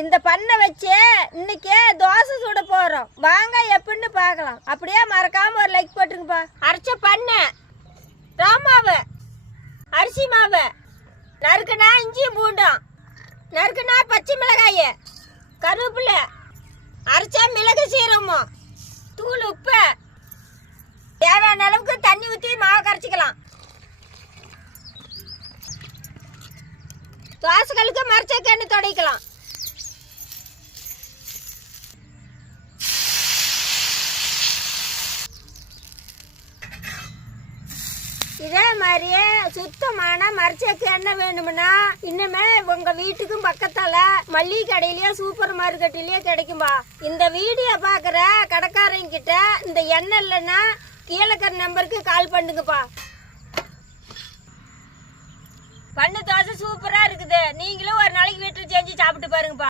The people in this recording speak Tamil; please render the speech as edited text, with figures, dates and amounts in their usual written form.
இந்த பண்ணை வச்சு இன்னைக்கு தோசை சுட போறோம். வாங்க எப்படின்னு பார்க்கலாம். அப்படியே மறக்காம ஒரு லைக் போட்டுருங்கப்பா. அரைச்ச பண்ணை, ராமாவு, அரிசி மாவு, நறுக்குனா இஞ்சி பூண்டும், நறுக்குனா பச்சை மிளகாய், கருவேப்பிலை, அரைச்சா மிளகு சீரகமும், தூள் உப்பு, தேவையான அளவுக்கு தண்ணி ஊற்றி மாவு கரைச்சிக்கலாம். தோசைகளுக்கு மரச்சக்கன்னு துடைக்கலாம். இதே மாதிரியே சுத்தமான மரச்சக்கு எண்ணெய் வேணும்னா இன்னுமே உங்க வீட்டுக்கும் பக்கத்தால மல்லிகை கடையிலயோ சூப்பர் மார்க்கெட்லயோ கிடைக்கும்பா. இந்த வீடியோ பாக்குற கடைக்காரங்க கிட்ட இந்த எண்ணெய் இல்லைன்னா கீழக்கிற நம்பருக்கு கால் பண்ணுங்கப்பா. பண்ணு தோசை சூப்பரா இருக்குது. நீங்களும் ஒரு நாளைக்கு வீட்டில் செஞ்சு சாப்பிட்டு பாருங்கப்பா.